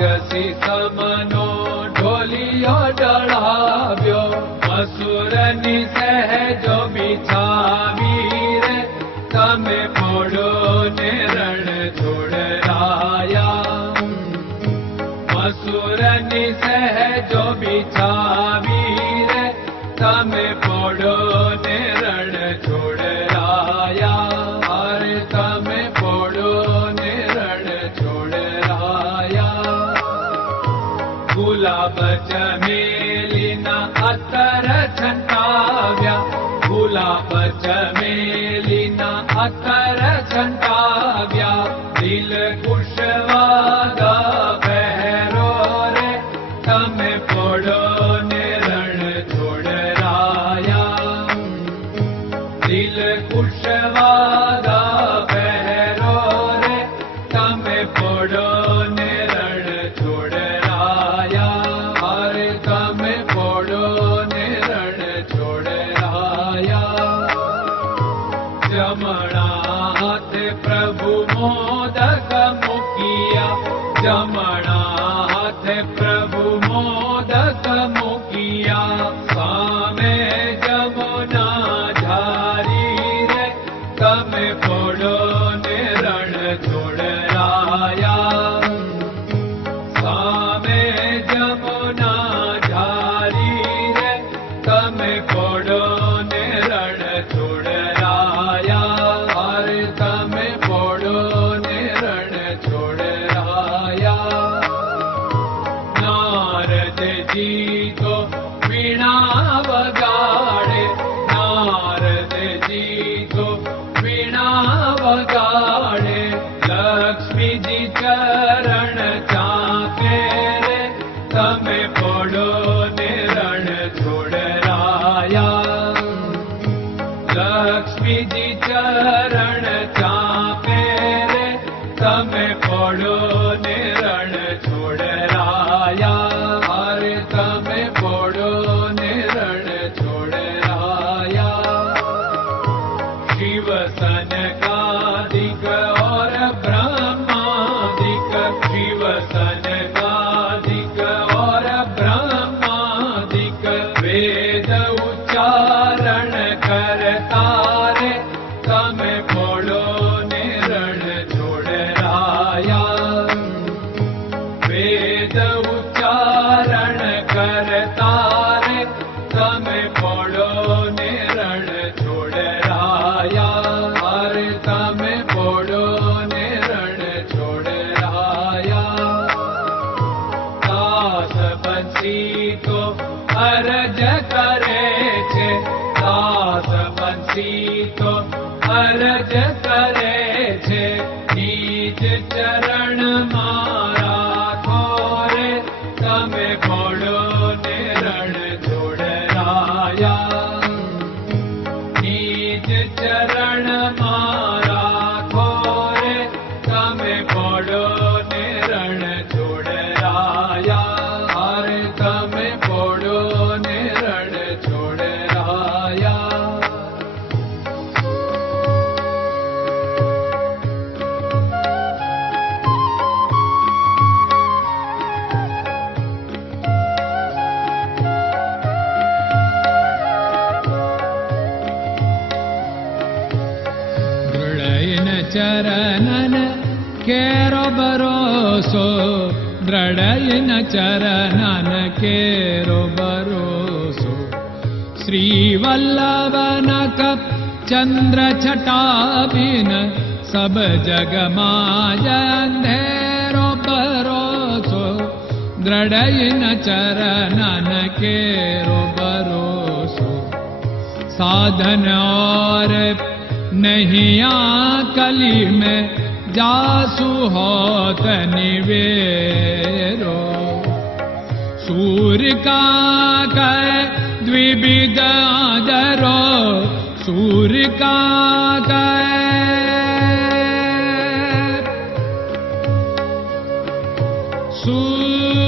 राक्षसी समनो ढोलियो चढ़ाव्यो असुर निसह जो बिछावीर तमे पोड़ो ने रण छोड़ाया असुर निसह जो बिछावीर तमे पोड़ो ने Atarajan जनाथ प्रभु मोदक मुखियामणाथ प्रभु मोदक मुख्यामे जमुना झारी रे पडो Gracias. अरज करे छे दास चरणन केरो भरोसो द्रडयन चरन केरो भरोसो श्रीवल्लभ चन्द्र छटाबिन सब जगमाजेरो भरोसो द्रडयन चरनो भरोसो साधन और नहीं आ कली में जासु हो तनिवेरो सूर का कै आदरो सूर का सूर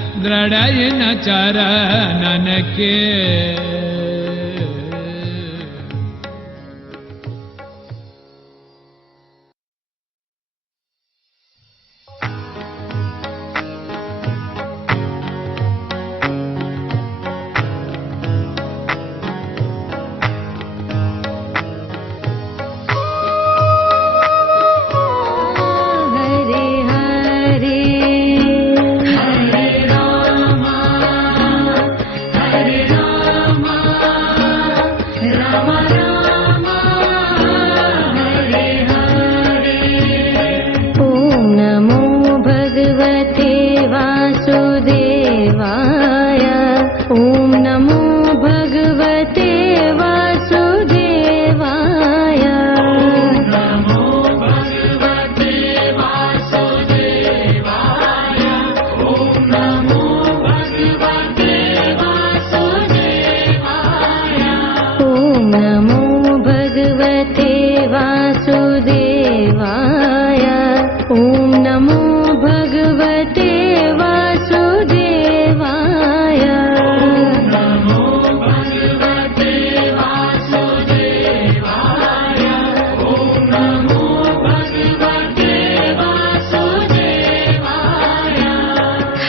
ದೃಢಯನ ನನಕ್ಕೆ